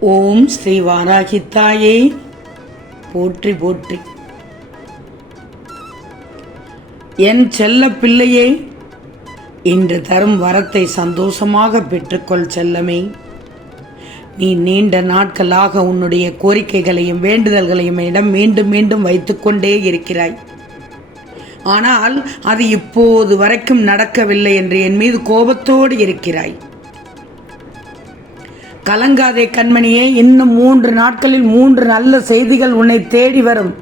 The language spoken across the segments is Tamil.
ஓம் ஸ்ரீ வாராகித்தாயே. போற்றி போற்றி. என் செல்ல பிள்ளையே இன்று தரும் வரத்தை சந்தோஷமாக பெற்றுக்கொள் செல்லமே. நீ நீண்ட நாட்களாக உன்னுடைய கோரிக்கைகளையும் வேண்டுதல்களையும் இடம் மீண்டும் மீண்டும் வைத்துக்கொண்டே இருக்கிறாய். ஆனால் அது இப்போது வரைக்கும் நடக்கவில்லை என்று என் மீது கோபத்தோடு இருக்கிறாய். கலங்காதே கண்மணியே இன்னும் மூன்று நாட்களில் மூன்று நல்ல செய்திகள் உன்னை தேடி வரும்.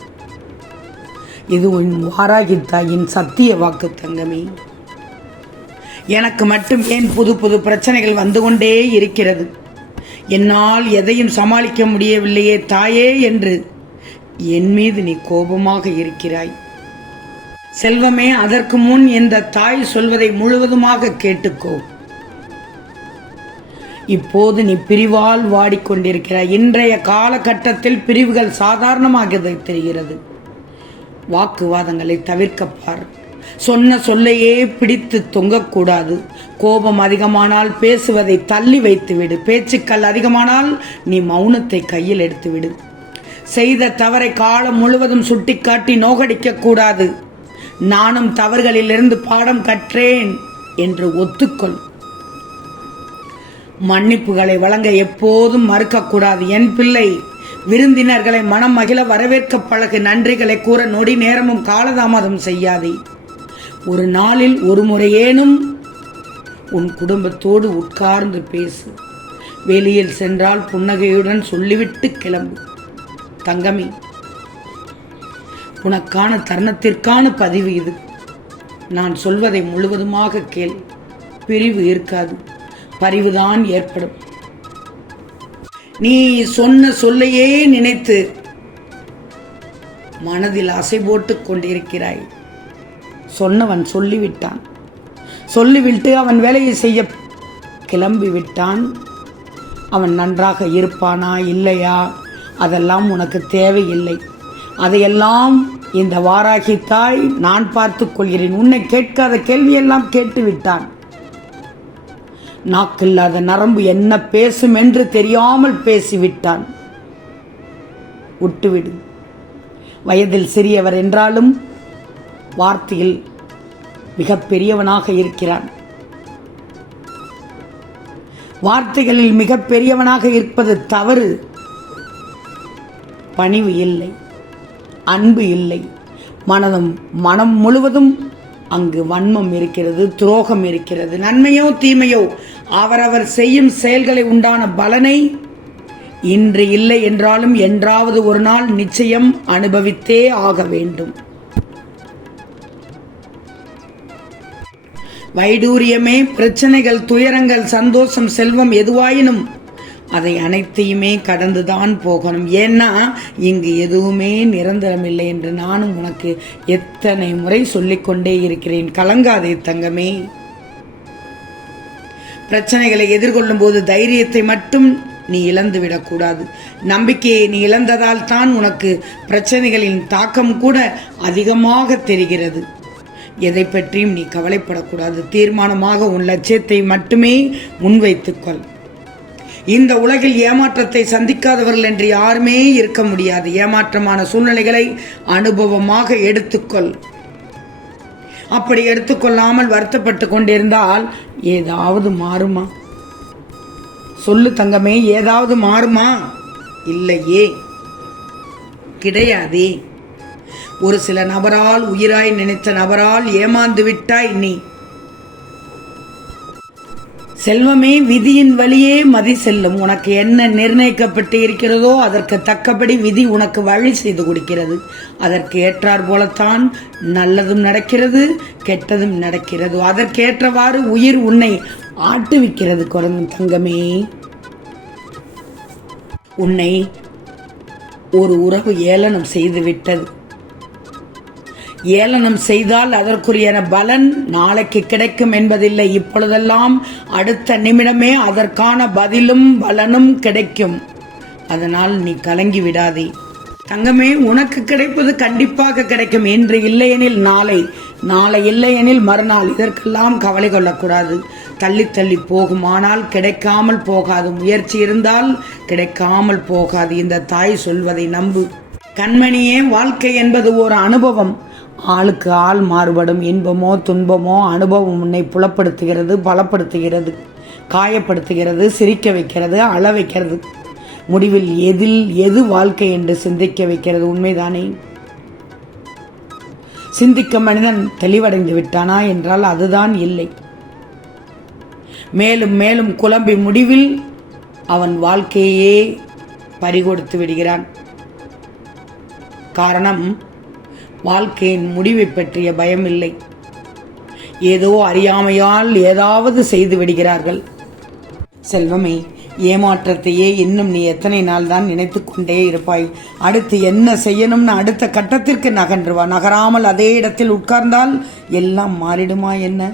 இது உன் வாராகி தாயின் சத்திய வாக்கு தங்கமே. எனக்கு மட்டும் ஏன் புது புது பிரச்சனைகள் வந்து கொண்டே இருக்கிறது? என்னால் எதையும் சமாளிக்க முடியவில்லையே தாயே என்று என் மீது நீ கோபமாக இருக்கிறாய். செல்வமே அதற்கு முன் இந்த தாய் சொல்வதை முழுவதுமாக கேட்டுக்கோ. இப்போது நீ பிரிவால் வாடிக்கொண்டிருக்கிறாய். இன்றைய காலகட்டத்தில் பிரிவுகள் சாதாரணமாக தெரிகிறது. வாக்குவாதங்களை தவிர்க்கப்பார் சொன்ன சொல்லையே பிடித்து தொங்கக்கூடாது. கோபம் அதிகமானால் பேசுவதை தள்ளி வைத்துவிடு. பேச்சுக்கள் அதிகமானால் நீ மௌனத்தை கையில் எடுத்துவிடு. செய்த தவறை காலம் முழுவதும் சுட்டிக்காட்டி நோகடிக்க கூடாது நானும் தவறுகளிலிருந்து பாடம் கற்றேன் என்று ஒத்துக்கொள். மன்னிப்புகளை வழங்க எப்போதும் மறுக்கக்கூடாது. என் பிள்ளை விருந்தினர்களை மனம் மகிழ வரவேற்க பழகு நன்றிகளை கூற நொடி நேரமும் காலதாமதம் செய்யாதே. ஒரு நாளில் ஒரு முறையேனும் உன் குடும்பத்தோடு உட்கார்ந்து பேசு. வெளியில் சென்றால் புன்னகையுடன் சொல்லிவிட்டு கிளம்பு. தங்கமி உனக்கான தருணத்திற்கான பதிவு இது. நான் சொல்வதை முழுவதுமாக கேள். பிரிவு இருக்காது. பரிவுதான் ஏற்படும். நீ சொன்ன சொல்லையே நினைத்து மனதில் அசை போட்டுக் கொண்டிருக்கிறாய். சொன்னவன் சொல்லிவிட்டான். சொல்லிவிட்டு அவன் வேலையை செய்ய கிளம்பி விட்டான் அவன் நன்றாக இருப்பானா இல்லையா? அதெல்லாம் உனக்கு தேவையில்லை. அதையெல்லாம் இந்த வாராகி தாய் நான் பார்த்துக் கொள்கிறேன். உன்னை கேட்காத கேள்வியெல்லாம் கேட்டு விட்டான் நாக்கில்லாத நரம்பு என்ன பேசும் என்று தெரியாமல் பேசிவிட்டான். விட்டுவிடு. வயதில் சிறியவர் என்றாலும் வார்த்தையில் மிக பெரியவனாக இருக்கிறான். வார்த்தைகளில் மிக பெரியவனாக இருப்பது தவறு. பணிவு இல்லை. அன்பு இல்லை. மனதும் மனம் முழுவதும் அங்கு வன்மம் இருக்கிறது துரோகம் இருக்கிறது. நன்மையோ தீமையோ அவரவர் செய்யும் செயல்களை உண்டான பலனை இன்று இல்லை என்றாலும் என்றாவது ஒரு நாள் நிச்சயம் அனுபவித்தே ஆக வேண்டும். வைடூரியமே பிரச்சனைகள் துயரங்கள் சந்தோஷம் செல்வம் எதுவாயினும் அதை அனைத்தையுமே கடந்துதான் போகணும். ஏன்னா இங்கு எதுவுமே நிரந்தரம் இல்லை என்று நானும் உனக்கு எத்தனை முறை சொல்லிக்கொண்டே இருக்கிறேன். கலங்காதே தங்கமே. பிரச்சனைகளை எதிர்கொள்ளும் போது தைரியத்தை மட்டும் நீ இழந்து விடக்கூடாது நம்பிக்கையை நீ இழந்ததால் தான் உனக்கு பிரச்சனைகளின் தாக்கம் கூட அதிகமாக தெரிகிறது. எதை பற்றியும் நீ கவலைப்படக்கூடாது. தீர்மானமாக உன் லட்சியத்தை மட்டுமே முன்வைத்துக்கொள் இந்த உலகில் ஏமாற்றத்தை சந்திக்காதவர்கள் என்று யாருமே இருக்க முடியாது. ஏமாற்றமான சூழ்நிலைகளை அனுபவமாக எடுத்துக்கொள் அப்படி எடுத்துக்கொள்ளாமல் வருத்தப்பட்டு கொண்டிருந்தால் ஏதாவது மாறுமா? சொல்லு தங்கமே ஏதாவது மாறுமா? இல்லையே. கிடையாதே. ஒரு சில நபரால் உயிராய் நினைத்த நபரால் ஏமாந்து விட்டாய் நீ. செல்வமே விதியின் வழியே மதி செல்லும். உனக்கு என்ன நிர்ணயிக்கப்பட்டு இருக்கிறதோ அதற்கு தக்கபடி விதி உனக்கு வழி செய்து கொடுக்கிறது. அதற்கு ஏற்றார் போலத்தான் நல்லதும் நடக்கிறது கெட்டதும் நடக்கிறது. அதற்கேற்றவாறு உயிர் உன்னை ஆட்டுவிக்கிறது குரங்கு தங்கமே. உன்னை ஒரு உறவு ஏளனம் செய்து விட்டது. ஏளனம் செய்தால் அதற்குரிய பலன் நாளைக்கு கிடைக்கும் என்பதில்லை. இப்பொழுதெல்லாம் அடுத்த நிமிடமே அதற்கான பதிலும் பலனும் கிடைக்கும். அதனால் நீ கலங்கி விடாதே. தங்கமே உனக்கு கிடைப்பது கண்டிப்பாக கிடைக்கும். இன்று இல்லையெனில் நாளை நாளை இல்லையெனில் மறுநாள். இதற்கெல்லாம் கவலை கொள்ளக்கூடாது. தள்ளி தள்ளி போகும். ஆனால் கிடைக்காமல் போகாது. முயற்சி இருந்தால் கிடைக்காமல் போகாது. இந்த தாய் சொல்வதை நம்பு. கண்மணியே வாழ்க்கை என்பது ஒரு அனுபவம். ஆளுக்கு ஆள் மாறுபடும் இன்பமோ துன்பமோ அனுபவம் உன்னை புலப்படுத்துகிறது பலப்படுத்துகிறது காயப்படுத்துகிறது சிரிக்க வைக்கிறது அள வைக்கிறது. முடிவில் எதில் எது வாழ்க்கை என்று சிந்திக்க வைக்கிறது உண்மைதானே? சிந்திக்க மனிதன் தெளிவடைந்து விட்டானா என்றால் அதுதான் இல்லை. மேலும் மேலும் குழம்பி முடிவில் அவன் வாழ்க்கையே பறிகொடுத்து விடுகிறான். காரணம் வாழ்க்கையின் முடிவை பற்றிய பயமில்லை. ஏதோ அறியாமையால் ஏதாவது செய்து விடுகிறார்கள். செல்வமே ஏமாற்றத்தையே இன்னும் நீ எத்தனை நாள் தான் நினைத்து கொண்டே இருப்பாய். அடுத்து என்ன செய்யணும்னு அடுத்த கட்டத்திற்கு நகன்றுவா நகராமல் அதே இடத்தில் உட்கார்ந்தால் எல்லாம் மாறிடுமா என்ன?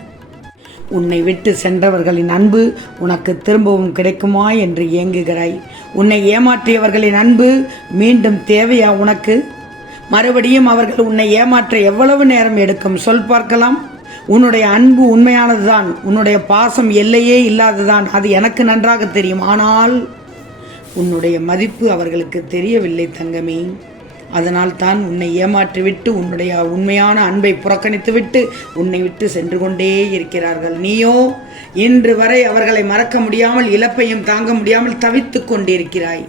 உன்னை விட்டு சென்றவர்களின் அன்பு உனக்கு திரும்பவும் கிடைக்குமா என்று ஏங்குகிறாய். உன்னை ஏமாற்றியவர்களின் அன்பு மீண்டும் தேவையா உனக்கு? மறுபடியும் அவர்கள் உன்னை ஏமாற்ற எவ்வளவு நேரம் எடுக்கும்? சொல் பார்க்கலாம். உன்னுடைய அன்பு உண்மையானதுதான். உன்னுடைய பாசம் எல்லையே இல்லாததுதான். அது எனக்கு நன்றாக தெரியும். ஆனால் உன்னுடைய மதிப்பு அவர்களுக்கு தெரியவில்லை தங்கமே. அதனால் தான் உன்னை ஏமாற்றிவிட்டு உன்னுடைய உண்மையான அன்பை புறக்கணித்துவிட்டு உன்னை விட்டு சென்று கொண்டே இருக்கிறார்கள். நீயோ இன்று வரை அவர்களை மறக்க முடியாமல் இழப்பையும் தாங்க முடியாமல் தவித்துக் கொண்டிருக்கிறாய்.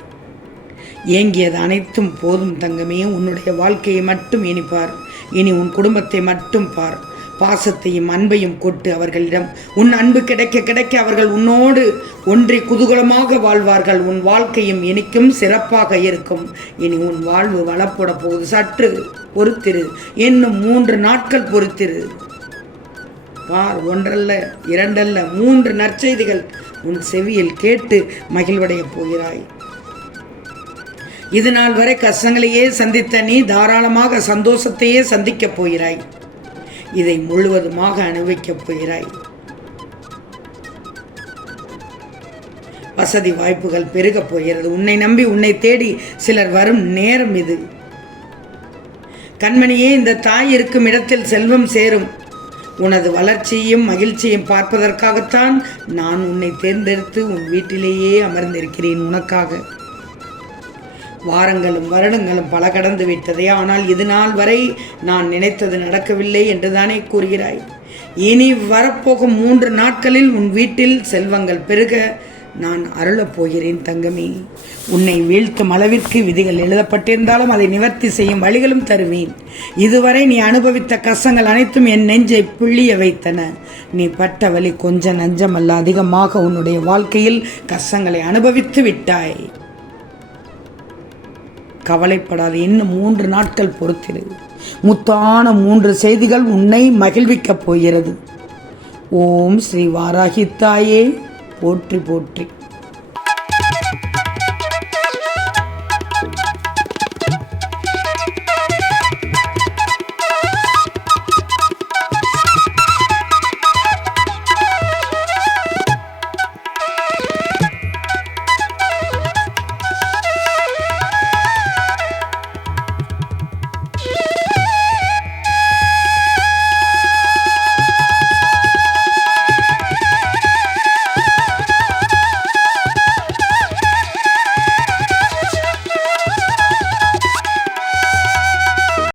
ஏங்கியது அனைத்தும் போதும் தங்கமே. உன்னுடைய வாழ்க்கையை மட்டும் இனிப்பார். இனி உன் குடும்பத்தை மட்டும் பார். பாசத்தையும் அன்பையும் கொட்டு அவர்களிடம். உன் அன்பு கிடைக்க கிடைக்க அவர்கள் உன்னோடு ஒன்றி குதூகலமாக வாழ்வார்கள். உன் வாழ்க்கையும் இனிக்கும் சிறப்பாக இருக்கும். இனி உன் வாழ்வு வளப்பட போகுது சற்று பொறுத்திரு. இன்னும் மூன்று நாட்கள் பொறுத்திரு. பார் ஒன்றல்ல இரண்டல்ல மூன்று நற்செய்திகள் உன் செவியில் கேட்டு மகிழ்வடையப் போகிறாய். இது நாள் வரை கஷ்டங்களையே சந்தித்த நீ தாராளமாக சந்தோஷத்தையே சந்திக்கப் போகிறாய். இதை முழுவதுமாக அனுபவிக்கப் போகிறாய். வசதி வாய்ப்புகள் பெருகப் போகிறது. உன்னை நம்பி உன்னை தேடி சிலர் வரும் நேரம் இது. கண்மணியே இந்த தாய் இருக்கும் இடத்தில் செல்வம் சேரும். உனது வளர்ச்சியையும் மகிழ்ச்சியையும் பார்ப்பதற்காகத்தான் நான் உன்னை தேர்ந்தெடுத்து உன் வீட்டிலேயே அமர்ந்திருக்கிறேன் உனக்காக. வாரங்களும் வருடங்களும் பல கடந்து விட்டதே. ஆனால் இது நாள் வரை நான் நினைத்தது நடக்கவில்லை என்றுதானே கூறுகிறாய். இனி வரப்போகும் மூன்று நாட்களில் உன் வீட்டில் செல்வங்கள் பெருக. நான் அருளப் போகிறேன் தங்கமே. உன்னை வீழ்த்தும் அளவிற்கு விதிகள் எழுதப்பட்டிருந்தாலும் அதை நிவர்த்தி செய்யும் வழிகளும் தருவேன். இதுவரை நீ அனுபவித்த கஷ்டங்கள் அனைத்தும் என் நெஞ்சை புள்ளிய வைத்தன. நீ பட்ட வழி கொஞ்சம் நஞ்சமல்ல. அதிகமாக உன்னுடைய வாழ்க்கையில் கஷ்டங்களை அனுபவித்து விட்டாய். கவலைப்படாது. இன்னும் மூன்று நாட்கள் பொறுத்திரு. முத்தான மூன்று செய்திகள் உன்னை மகிழ்விக்கப் போகிறது. ஓம் ஸ்ரீ வாராகித்தாயே. போற்றி போற்றி.